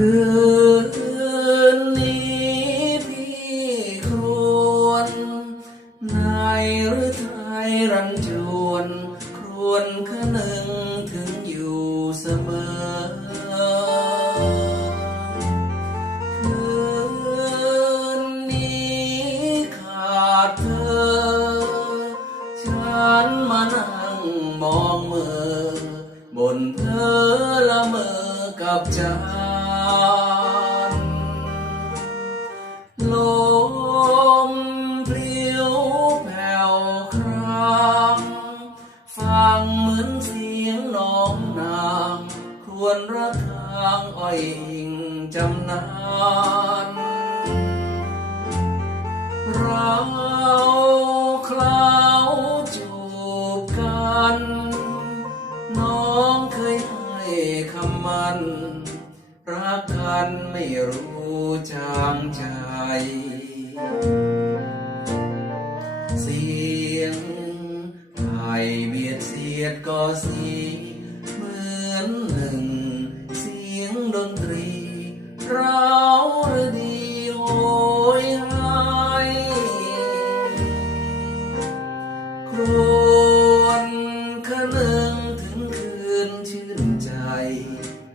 คืนนี้พี่ครวนนายหรือไทยรันจวน ครวนคนึงถึงอยู่เสมอ คืนนี้ขาดเธอ ฉันมานั่งมองเมื่อบนเธอละเมอกับใจ ลมเพลียวแผ่วครางฟังเหมือนเสียงน้องนางควรระคางอ้อยอิงจำนานเราคราวจูบกัน น้องเคยให้คำมัน รักกันไม่รู้จางใจ เสียงไทยเบียดเสียดก็สีเหมือนหนึ่ง เสียงดนตรีเรา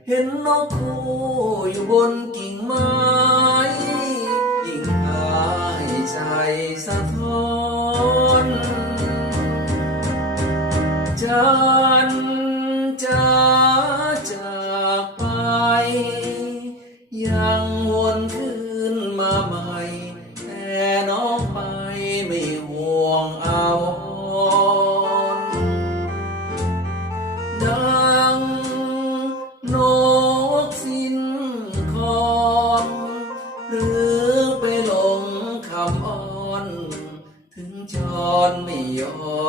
เห็นนกคู่อยู่บนกิ่งไม้ยิ่งหายใจสะท้อนจันจะจากไป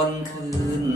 อนคืน